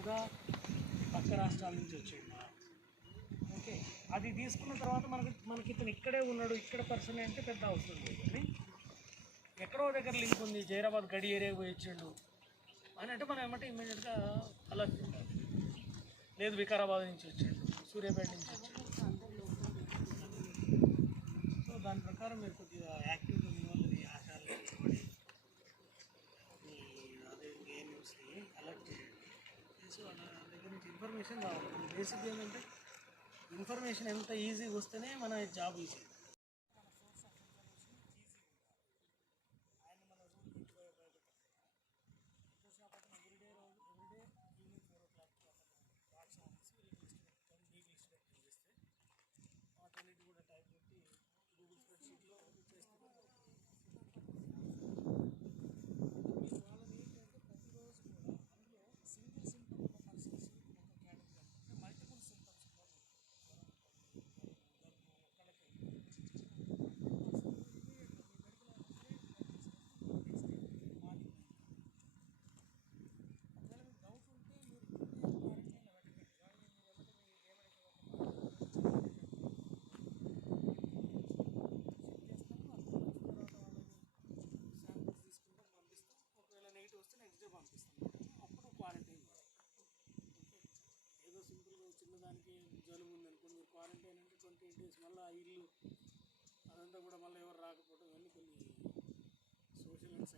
లేదా పక్క రాష్ట్రాల నుంచి వచ్చిందా ఓకే. అది తీసుకున్న తర్వాత మనకి మనకి ఇతను ఇక్కడే ఉన్నాడు ఇక్కడ పర్సన్ అంటే పెద్ద అవసరం లేదు. కానీ ఎక్కడో దగ్గర లింక్ ఉంది జైరాబాద్ గడి ఏరియా పోయి అని అంటే మనం ఏమంటే ఇమీడియట్గా అలర్ట్ ఉండాలి లేదు వికారాబాద్ నుంచి వచ్చాడు సూర్యాపేట నుంచి వచ్చాడు. సో దాని ప్రకారం మీరు కొద్దిగా యాక్టివ్ దగ్గర నుంచి ఇన్ఫర్మేషన్ కావాలి బేసిక్ ఏంటంటే ఇన్ఫర్మేషన్ ఎంత ఈజీగా వస్తేనే మన జాబ్ ఈజీ చిన్నదానికి ఉంది మీరు క్వారంటైన్ అంటే ట్వంటీ ఎయిట్ డేస్ మళ్ళీ ఆ ఇల్లు అదంతా కూడా మళ్ళీ ఎవరు రాకపోవడం ఇవన్నీ కొన్ని సోషల్ అండ్